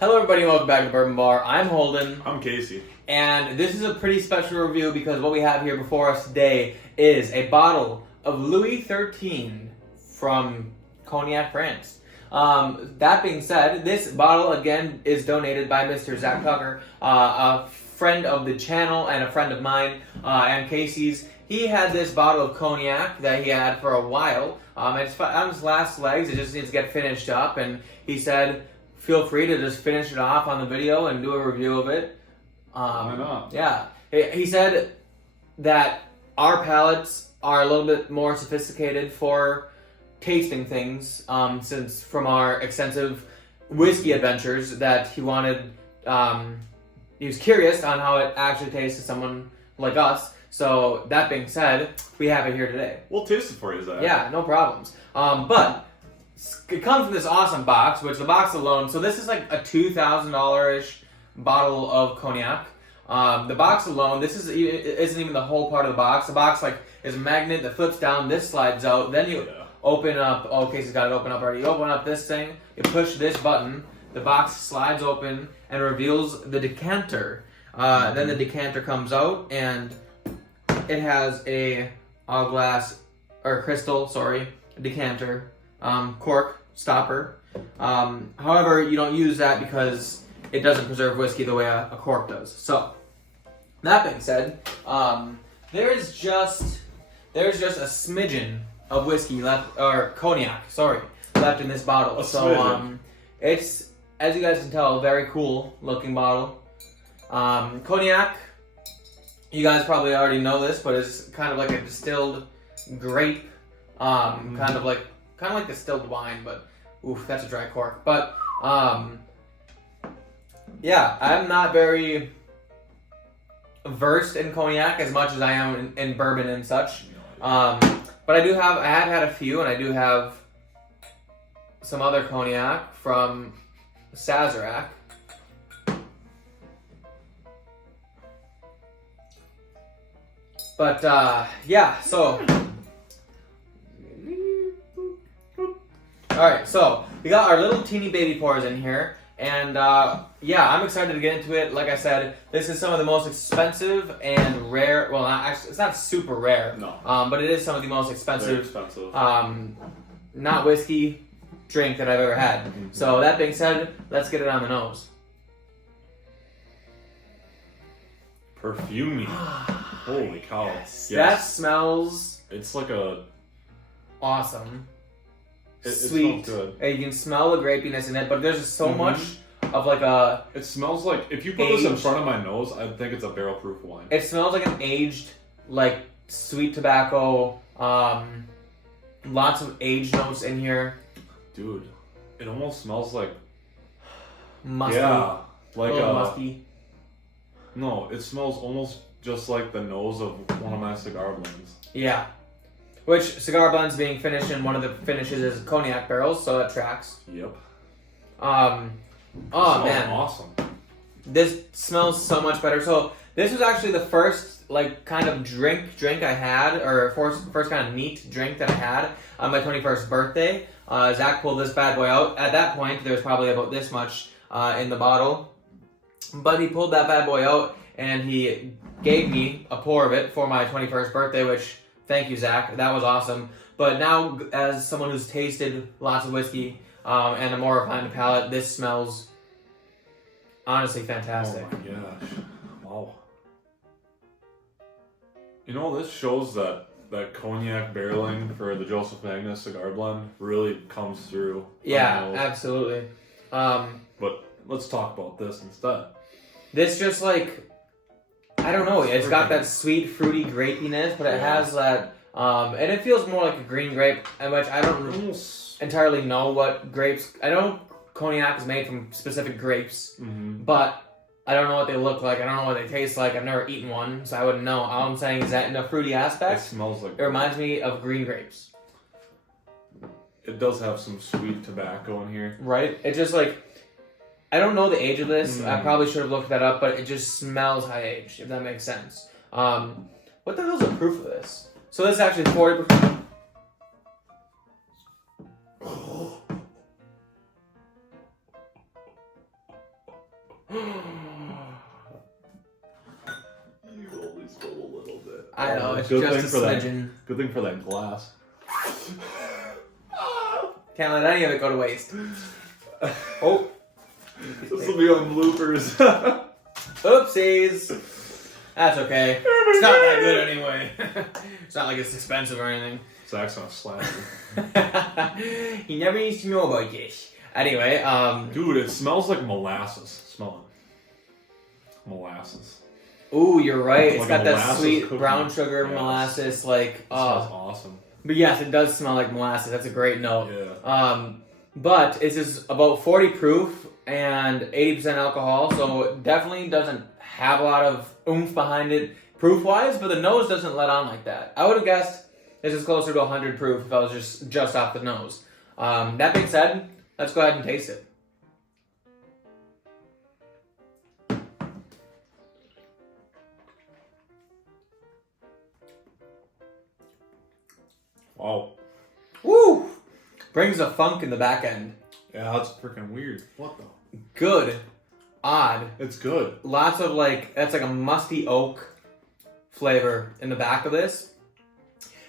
Hello everybody, welcome back to the Bourbon Bar. I'm Holden. I'm Casey. And this is a pretty special review because what we have here before us today is a bottle of Louis XIII from Cognac, France. That being said, this bottle again is donated by Mr. Zach Tucker, a friend of the channel and a friend of mine and Casey's. He had this bottle of Cognac that he had for a while. It's on his last legs. It just needs to get finished up, and he said, feel free to just finish it off on the video and do a review of it. Why not? Yeah. He said that our palates are a little bit more sophisticated for tasting things, since from our extensive whiskey adventures that he wanted, he was curious on how it actually tastes to someone like us. So that being said, we have it here today. We'll taste it for you, Zach. Yeah, no problems. But it comes in this awesome box, which the box alone, so this is like a $2,000-ish bottle of Cognac. The box alone, this isn't even the whole part of the box. The box is a magnet that flips down, this slides out, then you open up, Casey's got it open up already. You open up this thing, you push this button, the box slides open and reveals the decanter. Then the decanter comes out and it has a crystal decanter, cork stopper. However, you don't use that because it doesn't preserve whiskey the way a cork does. So, that being said, there's just a smidgen of whiskey left, or Cognac, left in this bottle. It's, as you guys can tell, a very cool looking bottle. Cognac, you guys probably already know this, but it's kind of like a distilled grape, kind of like distilled wine, but oof, that's a dry cork. But yeah, I'm not very versed in Cognac as much as I am in bourbon and such. But I have had a few, and I do have some other Cognac from Sazerac. But yeah, so alright, so we got our little teeny baby pours in here, and yeah, I'm excited to get into it. Like I said, this is some of the most expensive and rare, well, it's not super rare, no, but it is some of the most expensive, not whiskey drink that I've ever had. Mm-hmm. So that being said, let's get it on the nose. Perfumey. Holy cow. Yes. That smells... It's like a... awesome. It sweet. Smells good. And you can smell the grapiness in it, but there's just so much of like a... It smells like... If you put this in front of my nose, I'd think it's a barrel-proof wine. It smells like an aged, sweet tobacco. Lots of aged notes in here. Dude, it almost smells like... musky. Yeah. Like a... musky. No, it smells almost just like the nose of one of my cigar blends. Yeah. Which cigar blends being finished in one of the finishes is Cognac barrels, so that tracks. Yep. Oh man. Awesome. This smells so much better. So this was actually the first kind of drink I had, or first kind of neat drink that I had on my 21st birthday. Zach pulled this bad boy out. At that point, there was probably about this much in the bottle. But he pulled that bad boy out, and he gave me a pour of it for my 21st birthday, which, thank you, Zach. That was awesome. But now, as someone who's tasted lots of whiskey and a more refined palate, this smells honestly fantastic. Oh my gosh. Wow. You know, this shows that Cognac barreling for the Joseph Magnus cigar blend really comes through. Yeah, absolutely. But let's talk about this instead. This just I don't know, it's got that sweet, fruity grapiness, but it has that, and it feels more like a green grape, which I don't entirely know what grapes, I know Cognac is made from specific grapes, but I don't know what they look like, I don't know what they taste like, I've never eaten one, so I wouldn't know. All I'm saying is that in the fruity aspect, it smells like... It reminds me of green grapes. It does have some sweet tobacco in here. Right? It just I don't know the age of this. I probably should have looked that up, but it just smells high aged, if that makes sense. What the hell is the proof of this? So this is actually 40%. You only spilled a little bit. I know, it's Good just a thing for that. smidgen. Good thing for that glass. Can't let any of it go to waste. Oh. This will be on bloopers. Oopsies. That's okay. It's not that good anyway. It's not like it's expensive or anything. Zach's gonna slap you. He never needs to know about this. Anyway, Dude, it smells like molasses. Smell it. Molasses. ooh, you're right. It's Like got a that molasses sweet cookie. brown sugar Yes. molasses, like, It smells awesome. but yes, it does smell like molasses. That's a great note. Yeah. But this is about 40 proof and 80% alcohol, so it definitely doesn't have a lot of oomph behind it proof-wise, but the nose doesn't let on like that. I would have guessed this is closer to 100 proof if I was just off the nose. That being said, let's go ahead and taste it. Wow. Woo! Brings a funk in the back end. Yeah, that's freaking weird. What the? Good. Odd. It's good. Lots of that's like a musty oak flavor in the back of this.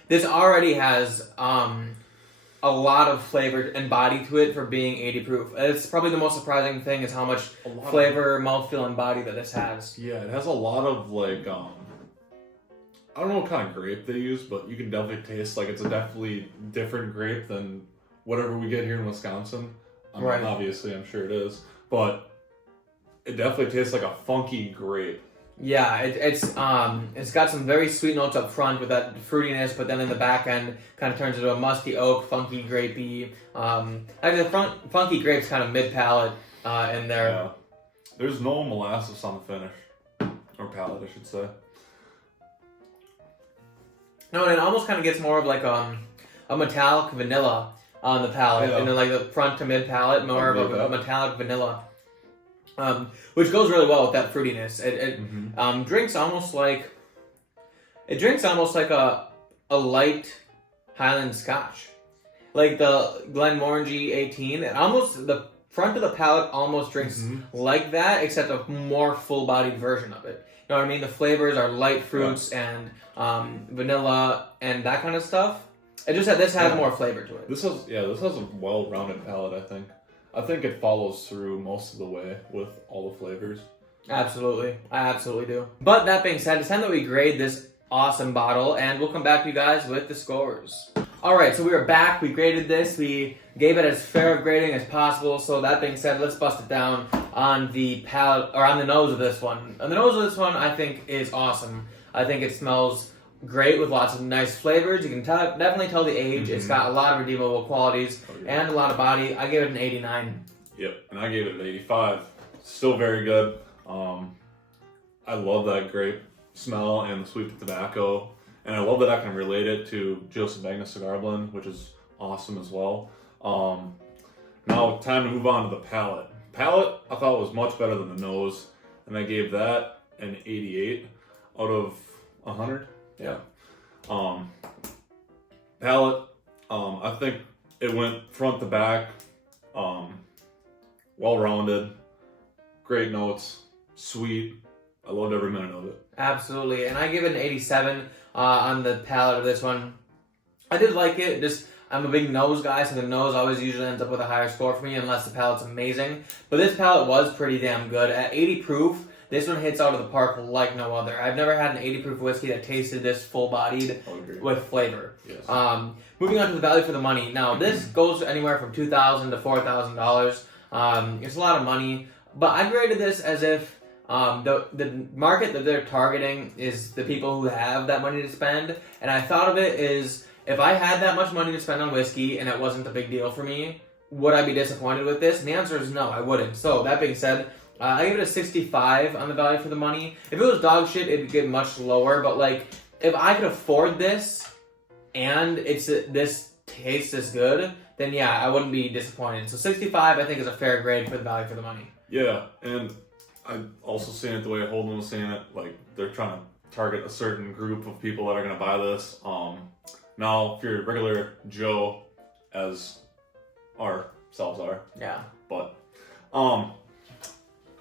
This already has a lot of flavor and body to it for being 80 proof. It's probably the most surprising thing is how much flavor, mouthfeel, and body that this has. Yeah, it has a lot of I don't know what kind of grape they use, but you can definitely taste like it's a definitely different grape than whatever we get here in Wisconsin. Right. Obviously, I'm sure it is, but it definitely tastes like a funky grape. Yeah, it's got some very sweet notes up front with that fruitiness, but then in the back end kind of turns into a musty oak, funky grapey. Actually, the funky grape's kind of mid palate in there. Yeah. There's no molasses on the finish or palate, I should say. No, and it almost kind of gets more of like a metallic vanilla on the palate, Yeah. and then like the front to mid palate, more of Yeah. a metallic vanilla, which goes really well with that fruitiness. It drinks almost like a light Highland Scotch, like the Glenmorangie 18. And almost the front of the palate almost drinks like that, except a more full-bodied version of it. You know what I mean? The flavors are light fruits and vanilla and that kind of stuff. It just this has more flavor to it. This has a well-rounded palate, I think. I think it follows through most of the way with all the flavors. Absolutely. I absolutely do. But that being said, it's time that we grade this awesome bottle, and we'll come back to you guys with the scores. Alright, so we are back. We graded this. We gave it as fair of grading as possible. So that being said, let's bust it down on the palate, or on the nose of this one. On the nose of this one, I think is awesome. I think it smells great with lots of nice flavors. You can definitely tell the age. It's got a lot of redeemable qualities and a lot of body. I gave it an 89. Yep, and I gave it an 85. Still very good. I love that grape smell and the sweet tobacco, and I love that I can relate it to Joseph Magnus Cigar Blend, which is awesome as well. Now time to move on to the palate. Palate I thought was much better than the nose, and I gave that an 88 out of 100. Yeah. Palate, I think it went front to back, well-rounded, great notes, sweet. I loved every minute of it. Absolutely, and I give it an 87 on the palate of this one. I did like it. I'm a big nose guy, so the nose always usually ends up with a higher score for me unless the palate's amazing. But this palate was pretty damn good. At 80 proof, this one hits out of the park like no other. I've never had an 80 proof whiskey that tasted this full-bodied with flavor. Yes. Moving on to the value for the money. Now, this goes anywhere from $2,000 to $4,000. It's a lot of money, but I graded this as if the market that they're targeting is the people who have that money to spend, and I thought of it as if I had that much money to spend on whiskey and it wasn't a big deal for me, would I be disappointed with this? And the answer is no, I wouldn't. So that being said, I give it a 65 on the value for the money. If it was dog shit, it'd get much lower, but like if I could afford this and this tastes this good, then yeah, I wouldn't be disappointed. So 65 I think is a fair grade for the value for the money. Yeah, and I also seen it the way Holden was saying it, like they're trying to target a certain group of people that are going to buy this. Now, if you're a regular Joe, as ourselves are, yeah, but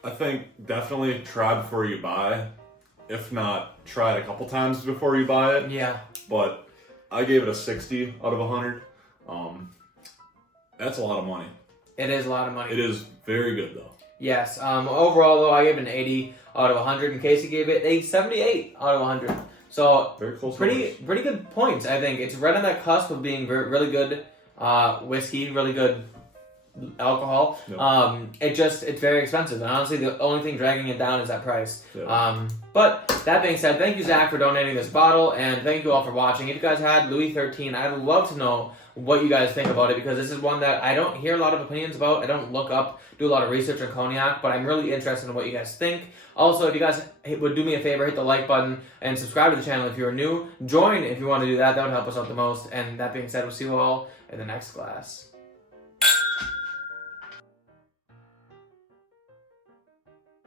I think definitely try before you buy. If not, try it a couple times before you buy it. Yeah. But I gave it a 60 out of 100. That's a lot of money. It is a lot of money. It is very good though. Yes. Overall, though, I gave it an 80 out of 100. And Casey gave it a 78 out of 100. So Very close. pretty good points, I think. It's right on that cusp of being really good whiskey, really good alcohol. Yep. It's very expensive, and honestly, the only thing dragging it down is that price. Yep. But that being said, thank you, Zach, for donating this bottle, and thank you all for watching. If you guys had Louis XIII, I'd love to know what you guys think about it, because this is one that I don't hear a lot of opinions about. I don't do a lot of research on Cognac, but I'm really interested in what you guys think. Also, if you guys would do me a favor, hit the like button and subscribe to the channel if you're new. Join if you want to do that. That would help us out the most. And that being said, we'll see you all in the next glass.